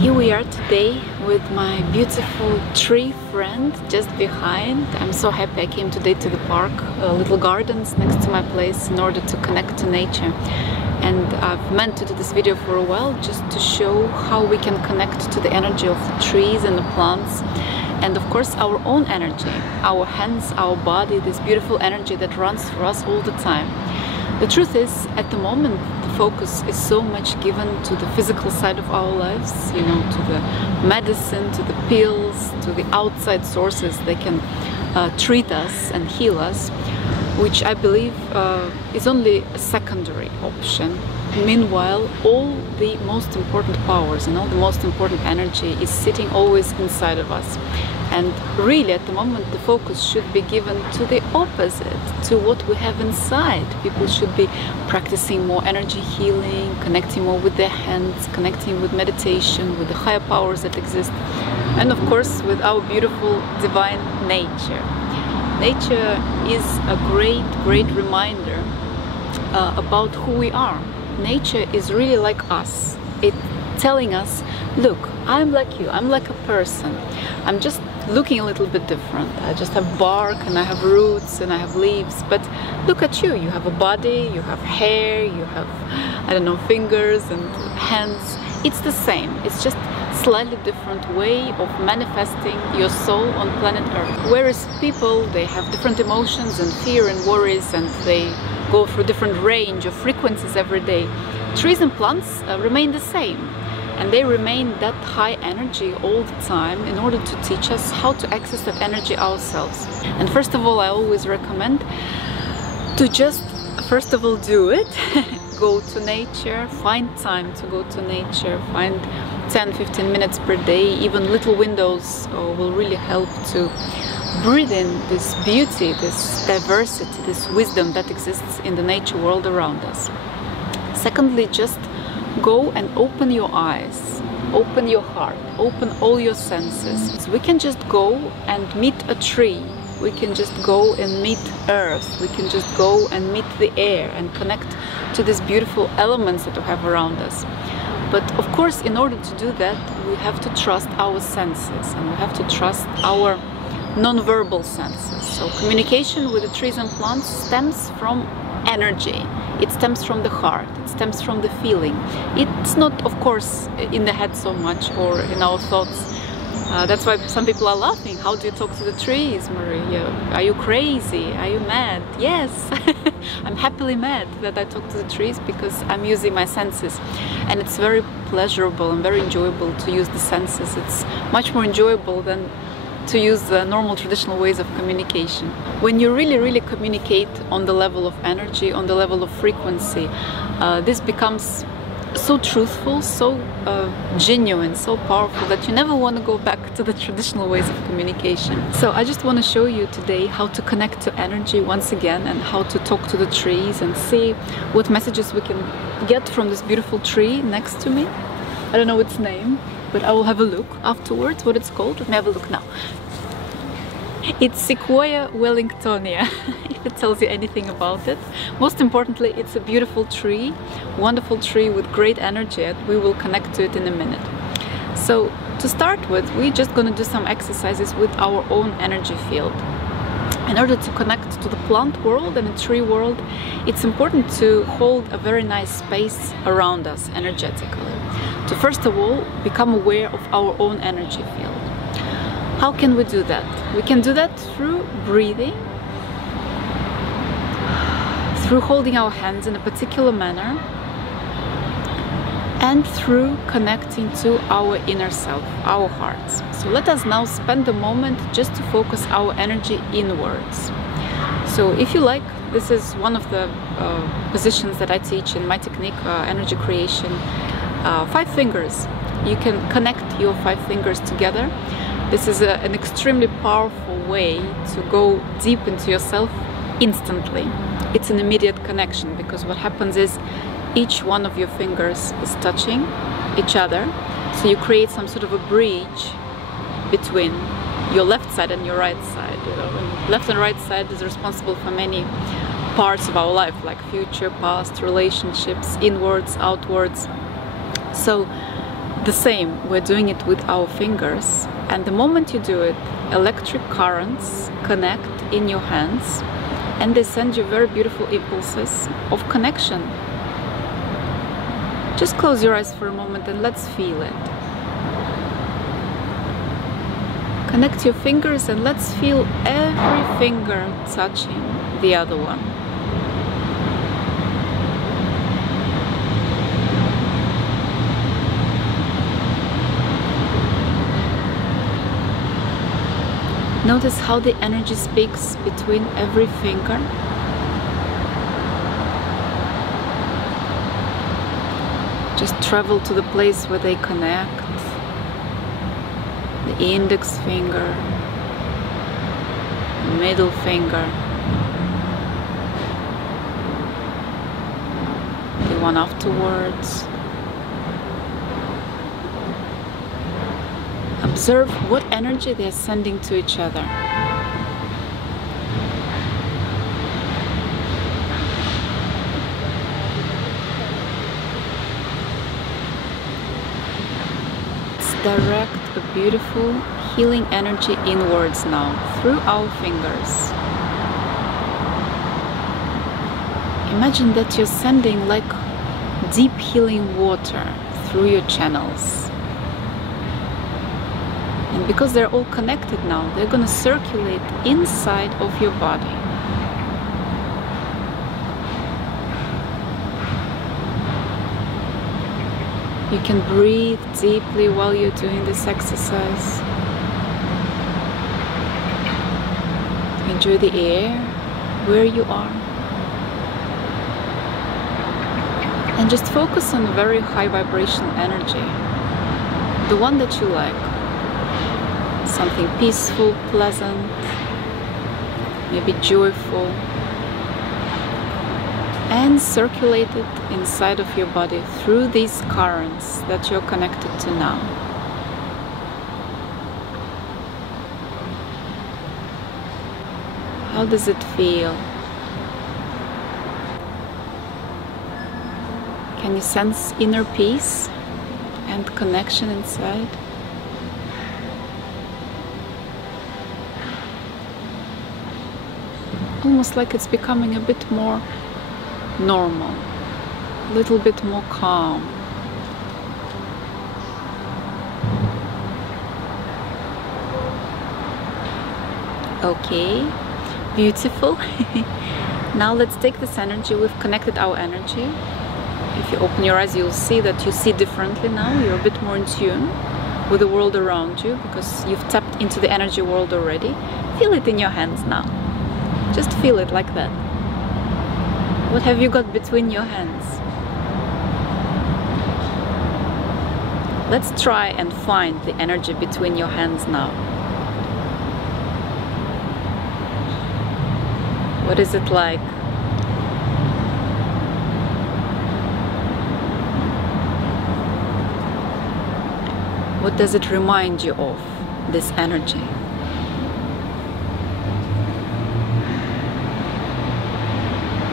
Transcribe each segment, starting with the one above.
Here we are today with my beautiful tree friend just behind. I'm so happy I came today to the park, little gardens next to my place, in order to connect to nature. And I've meant to do this video for a while just to show how we can connect to the energy of the trees and the plants. And of course our own energy, our hands, our body, this beautiful energy that runs through us all the time. The truth is, at the moment, the focus is so much given to the physical side of our lives, you know, to the medicine, to the pills, to the outside sources that can treat us and heal us, which I believe is only a secondary option. Meanwhile, all the most important powers and all the most important energy is sitting always inside of us. And really, at the moment, the focus should be given to the opposite, to what we have inside. People should be practicing more energy healing, connecting more with their hands, connecting with meditation, with the higher powers that exist, and of course, with our beautiful divine nature. Nature is a great, great reminder about who we are. Nature is really like us. It's telling us, look, I'm like you, I'm like a person. I'm just looking a little bit different. I just have bark and I have roots and I have leaves, but look at you. You have a body, you have hair, you have, I don't know, fingers and hands. It's the same. It's just slightly different way of manifesting your soul on planet Earth. Whereas people, they have different emotions and fear and worries, and they go through different range of frequencies every day. Trees and plants remain the same. And they remain that high energy all the time in order to teach us how to access that energy ourselves. And first of all, I always recommend to just, first of all, do it. Go to nature, find time to go to nature, find 10-15 minutes per day. Even little windows will really help to breathe in this beauty, this diversity, this wisdom that exists in the nature world around us. Secondly, just go and open your eyes, open your heart, open all your senses. So we can just go and meet a tree, we can just go and meet earth, we can just go and meet the air and connect to these beautiful elements that we have around us. But of course, in order to do that, we have to trust our senses and we have to trust our non-verbal senses. So communication with the trees and plants stems from energy. It stems from the heart, it stems from the feeling. It's not, of course, in the head so much or in our thoughts. That's why some people are laughing. How do you talk to the trees, Maria? Are you crazy? Are you mad? Yes, I'm happily mad that I talk to the trees because I'm using my senses. And it's very pleasurable and very enjoyable to use the senses. It's much more enjoyable than to use the normal traditional ways of communication. When you really communicate on the level of energy, on the level of frequency, this becomes so truthful, so genuine, so powerful that you never want to go back to the traditional ways of communication. So I just want to show you today how to connect to energy once again and how to talk to the trees and see what messages we can get from this beautiful tree next to me. I don't know its name, but I will have a look afterwards what it's called. Let me have a look now. It's Sequoia wellingtonia, if it tells you anything about it. Most importantly, it's a beautiful tree, wonderful tree with great energy, and we will connect to it in a minute. So to start with, we're just going to do some exercises with our own energy field. In order to connect to the plant world and the tree world, it's important to hold a very nice space around us energetically. To first of all, become aware of our own energy field. How can we do that? We can do that through breathing, through holding our hands in a particular manner, and through connecting to our inner self, our hearts. So let us now spend a moment just to focus our energy inwards. So if you like, this is one of the positions that I teach in my technique, energy creation. 5 fingers. You can connect your 5 fingers together. This is an extremely powerful way to go deep into yourself instantly. It's an immediate connection because what happens is each one of your fingers is touching each other. So you create some sort of a bridge between your left side and your right side. You know? And left and right side is responsible for many parts of our life, like future, past, relationships, inwards, outwards. So The same, we're doing it with our fingers, and the moment you do it, electric currents connect in your hands and they send you very beautiful impulses of connection. Just close your eyes for a moment and let's feel it. Connect your fingers and let's feel every finger touching the other one. Notice how the energy speaks between every finger. Just travel to the place where they connect. The index finger, the middle finger, the one afterwards. Observe what energy they are sending to each other. Let's direct a beautiful healing energy inwards now through our fingers. Imagine that you're sending like deep healing water through your channels. And because they're all connected now, they're going to circulate inside of your body. You can breathe deeply while you're doing this exercise. Enjoy the air where you are. And just focus on very high vibrational energy. The one that you like. Something peaceful, pleasant, maybe joyful, and circulate it inside of your body through these currents that you're connected to now. How does it feel? Can you sense inner peace and connection inside? Almost like it's becoming a bit more normal, a little bit more calm. Okay, beautiful. Now let's take this energy. We've connected our energy. If you open your eyes, you'll see that you see differently now. You're a bit more in tune with the world around you because you've tapped into the energy world already. Feel it in your hands now. Just feel it like that. What have you got between your hands? Let's try and find the energy between your hands now. What is it like? What does it remind you of, this energy?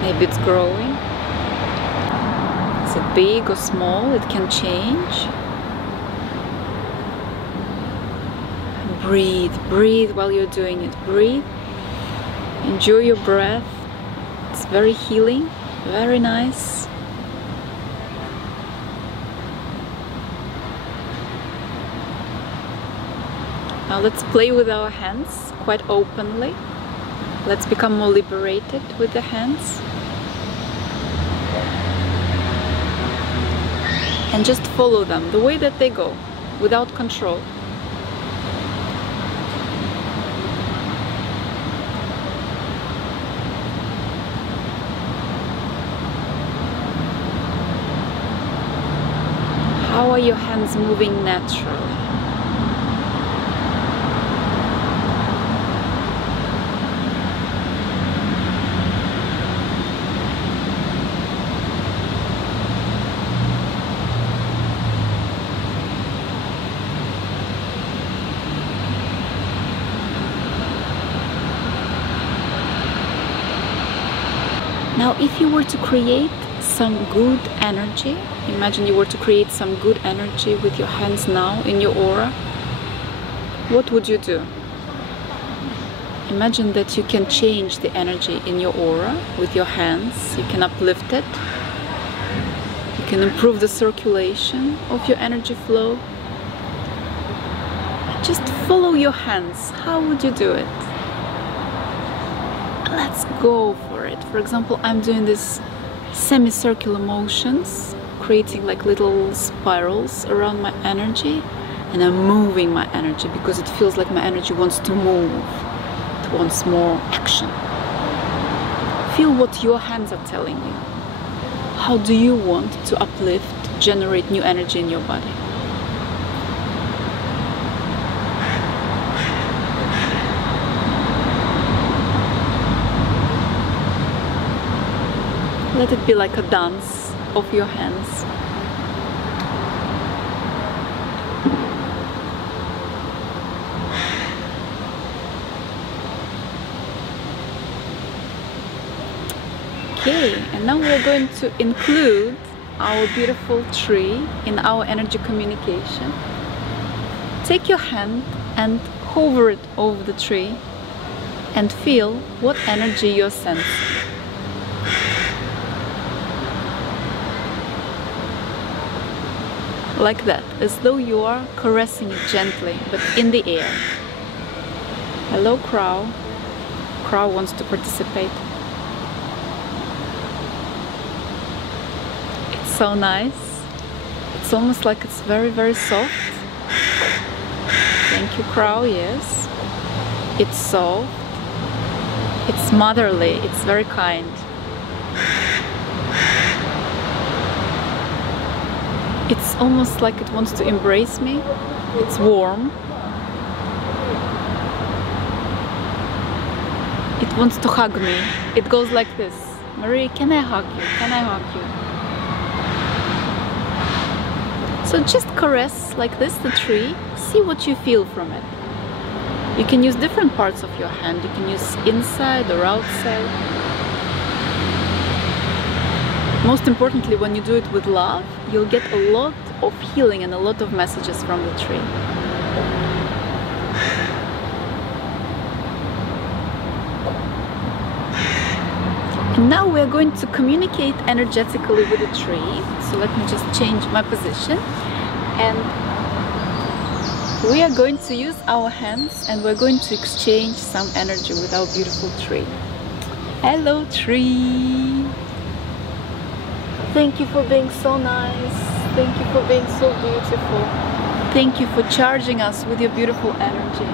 Maybe it's growing. Is it big or small? It can change. Breathe, breathe while you're doing it. Breathe. Enjoy your breath. It's very healing, very nice. Now let's play with our hands quite openly. Let's become more liberated with the hands. And just follow them the way that they go, without control. How are your hands moving naturally? Now, if you were to create some good energy. Imagine you were to create some good energy with your hands now in your aura. What would you do? Imagine that you can change the energy in your aura with your hands. You can uplift it. You can improve the circulation of your energy flow. Just follow your hands. How would you do it? Let's go for it. For example, I'm doing this semicircular motions, creating like little spirals around my energy, and I'm moving my energy because it feels like my energy wants to move. It wants more action. Feel what your hands are telling you. How do you want to uplift, generate new energy in your body? Let it be like a dance of your hands. Okay, and now we're going to include our beautiful tree in our energy communication. Take your hand and hover it over the tree and feel what energy you're sensing. Like that, as though you are caressing it gently, but in the air. Hello, crow. Crow wants to participate. It's so nice. It's almost like it's very, very soft. Thank you, crow, yes. It's soft. It's motherly. It's very kind. It's almost like it wants to embrace me. It's warm. It wants to hug me. It goes like this. Marie, can I hug you? Can I hug you? So just caress like this the tree. See what you feel from it. You can use different parts of your hand. You can use inside or outside. Most importantly, when you do it with love, you'll get a lot of healing and a lot of messages from the tree. And now we're going to communicate energetically with the tree. So let me just change my position. And we are going to use our hands and we're going to exchange some energy with our beautiful tree. Hello, tree! Thank you for being so nice. Thank you for being so beautiful. Thank you for charging us with your beautiful energy.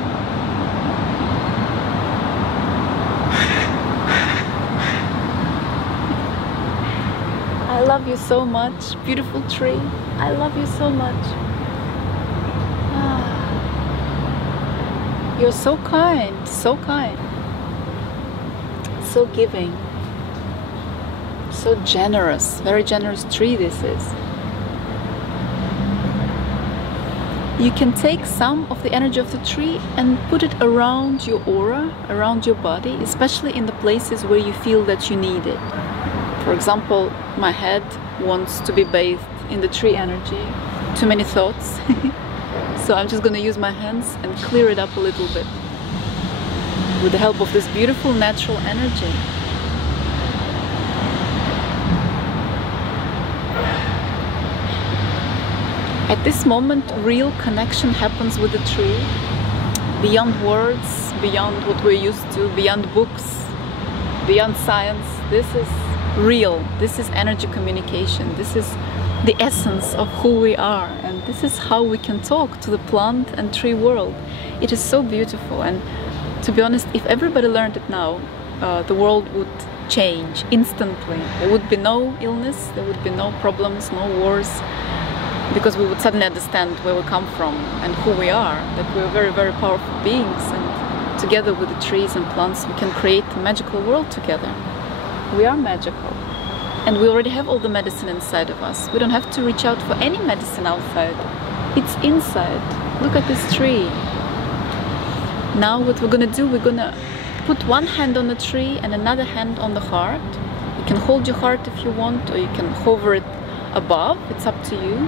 I love you so much, beautiful tree. I love you so much. You're so kind, so kind. So giving. So generous, very generous tree this is. You can take some of the energy of the tree and put it around your aura, around your body, especially in the places where you feel that you need it. For example, my head wants to be bathed in the tree energy. Too many thoughts. So I'm just going to use my hands and clear it up a little bit with the help of this beautiful natural energy. At this moment, real connection happens with the tree, beyond words, beyond what we're used to, beyond books, beyond science. This is real. This is energy communication. This is the essence of who we are, and this is how we can talk to the plant and tree world. It is so beautiful, and to be honest, if everybody learned it now, the world would change instantly. There would be no illness, there would be no problems, no wars, because we would suddenly understand where we come from and who we are, that we're very, very powerful beings, and together with the trees and plants we can create a magical world together. We are magical, and we already have all the medicine inside of us. We don't have to reach out for any medicine outside. It's inside. Look at this tree. Now what we're gonna do, we're gonna put one hand on the tree and another hand on the heart. You can hold your heart if you want, or you can hover it above. It's up to you.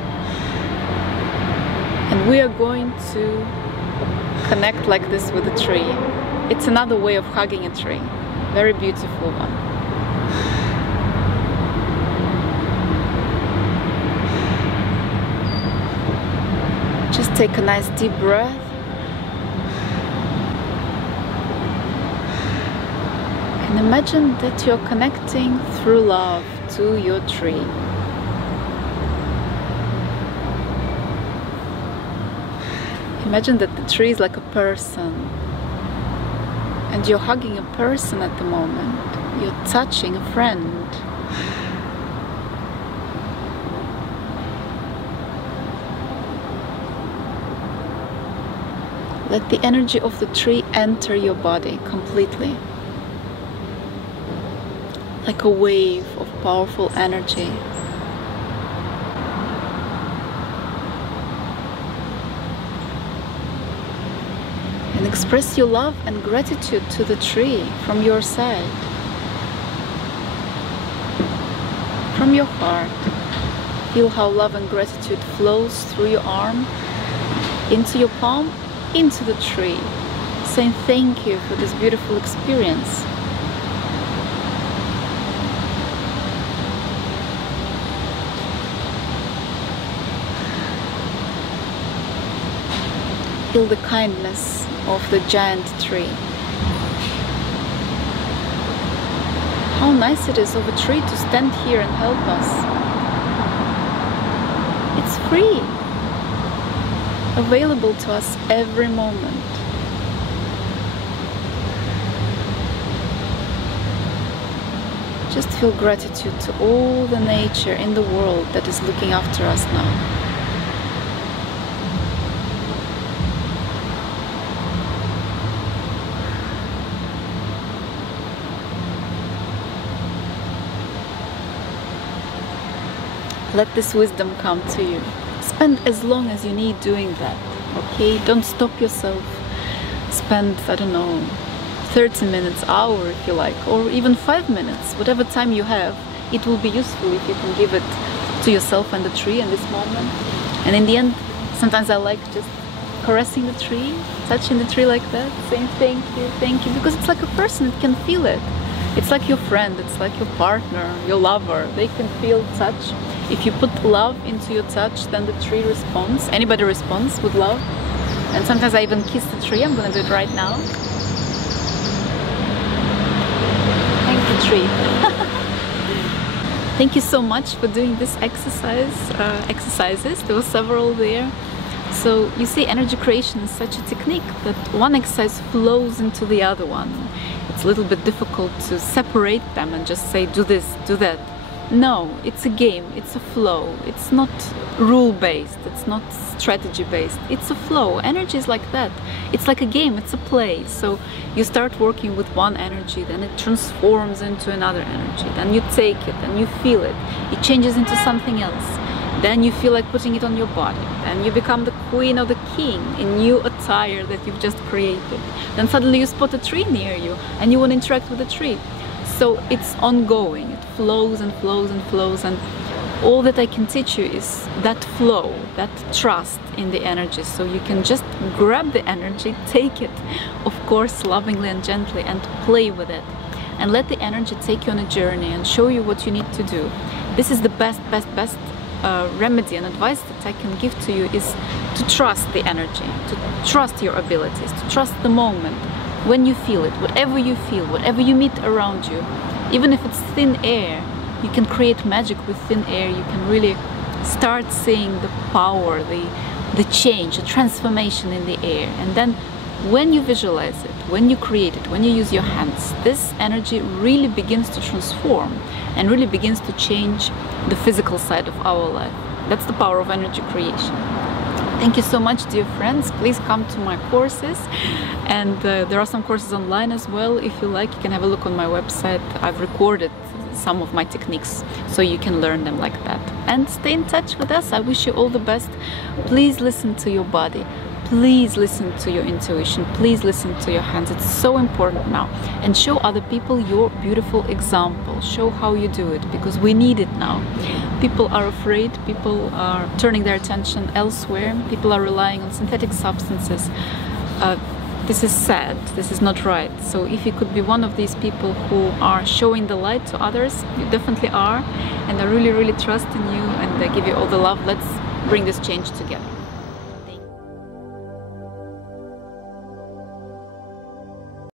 And we are going to connect like this with the tree. It's another way of hugging a tree. Very beautiful one. Just take a nice deep breath. And imagine that you're connecting through love to your tree. Imagine that the tree is like a person, and you're hugging a person at the moment. You're touching a friend. Let the energy of the tree enter your body completely. Like a wave of powerful energy. And express your love and gratitude to the tree from your side. From your heart. Feel how love and gratitude flows through your arm, into your palm, into the tree, saying thank you for this beautiful experience. Feel the kindness of the giant tree. How nice it is of a tree to stand here and help us. It's free. Available to us every moment. Just feel gratitude to all the nature in the world that is looking after us now. Let this wisdom come to you. Spend as long as you need doing that, okay? Don't stop yourself. Spend, I don't know, 30 minutes, hour if you like, or even 5 minutes, whatever time you have. It will be useful if you can give it to yourself and the tree in this moment. And in the end, sometimes I like just caressing the tree, touching the tree like that, saying thank you, because it's like a person, it can feel it. It's like your friend, it's like your partner, your lover. They can feel touch. If you put love into your touch, then the tree responds. Anybody responds with love. And sometimes I even kiss the tree. I'm gonna do it right now. Thank you, tree. Thank you so much for doing this exercises. There were several there. So you see, energy creation is such a technique that one exercise flows into the other one. It's a little bit difficult to separate them and just say, do this, do that. No, it's a game, it's a flow. It's not rule-based, it's not strategy-based. It's a flow. Energy is like that. It's like a game, it's a play. So you start working with one energy, then it transforms into another energy. Then you take it, then you feel it. It changes into something else. Then you feel like putting it on your body. Then you become the queen or the king in new attire that you've just created. Then suddenly you spot a tree near you and you want to interact with the tree. So it's ongoing, it flows and flows and flows, and all that I can teach you is that flow, that trust in the energy. So you can just grab the energy, take it, of course, lovingly and gently, and play with it. And let the energy take you on a journey and show you what you need to do. This is the best remedy and advice that I can give to you, is to trust the energy, to trust your abilities, to trust the moment. When you feel it, whatever you feel, whatever you meet around you, even if it's thin air, you can create magic with thin air. You can really start seeing the power, the change, the transformation in the air. And then when you visualize it, when you create it, when you use your hands, this energy really begins to transform and really begins to change the physical side of our life. That's the power of energy creation. Thank you so much, dear friends. Please come to my courses, and there are some courses online as well. If you like, you can have a look on my website. I've recorded some of my techniques so you can learn them like that. And stay in touch with us. I wish you all the best. Please listen to your body. please listen to your intuition, please listen to your hands. It's so important now. And show other people your beautiful example. Show how you do it, because we need it now. People are afraid, people are turning their attention elsewhere, people are relying on synthetic substances. This is sad, this is not right. So if you could be one of these people who are showing the light to others, you definitely are. And I really, really trust in you, and I give you all the love. Let's bring this change together.